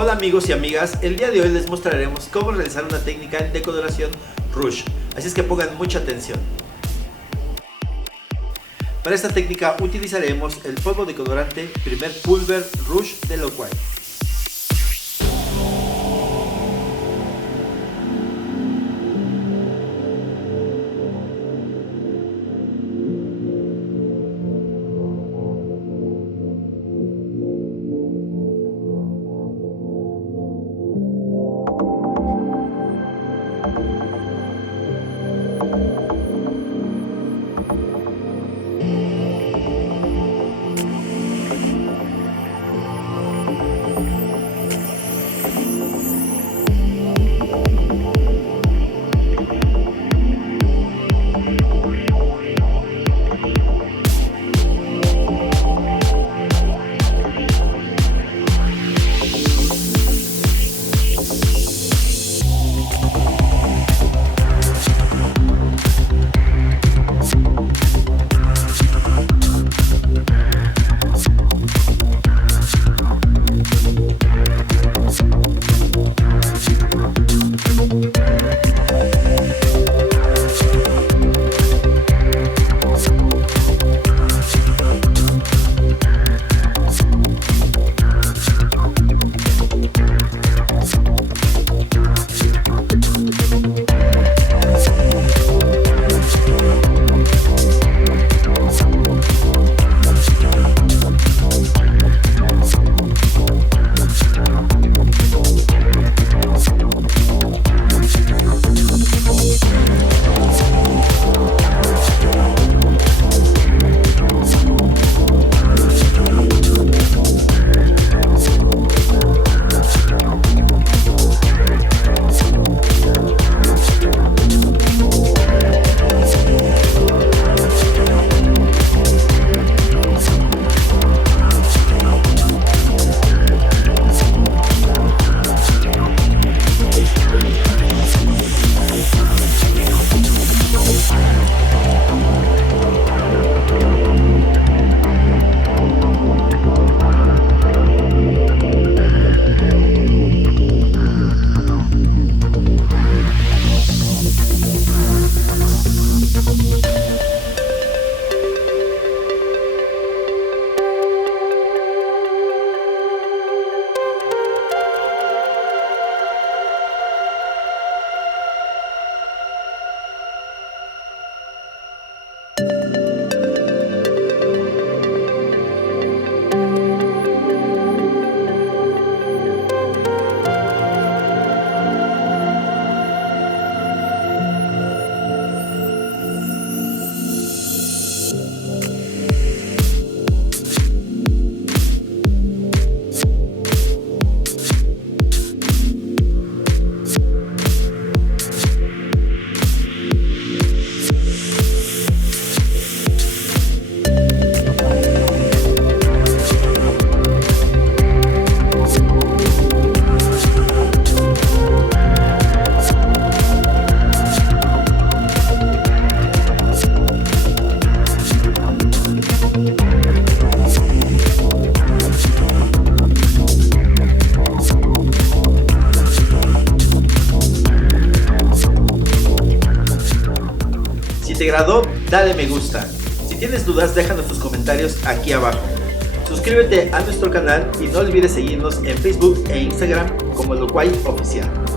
Hola amigos y amigas, el día de hoy les mostraremos cómo realizar una técnica en decoloración Rouge, así es que pongan mucha atención. Para esta técnica utilizaremos el polvo decolorante Primer Pulver Rouge de Loquai. Si te agradó, dale me gusta. Si tienes dudas, déjanos tus comentarios aquí abajo. Suscríbete a nuestro canal y no olvides seguirnos en Facebook e Instagram como Loquai Oficial.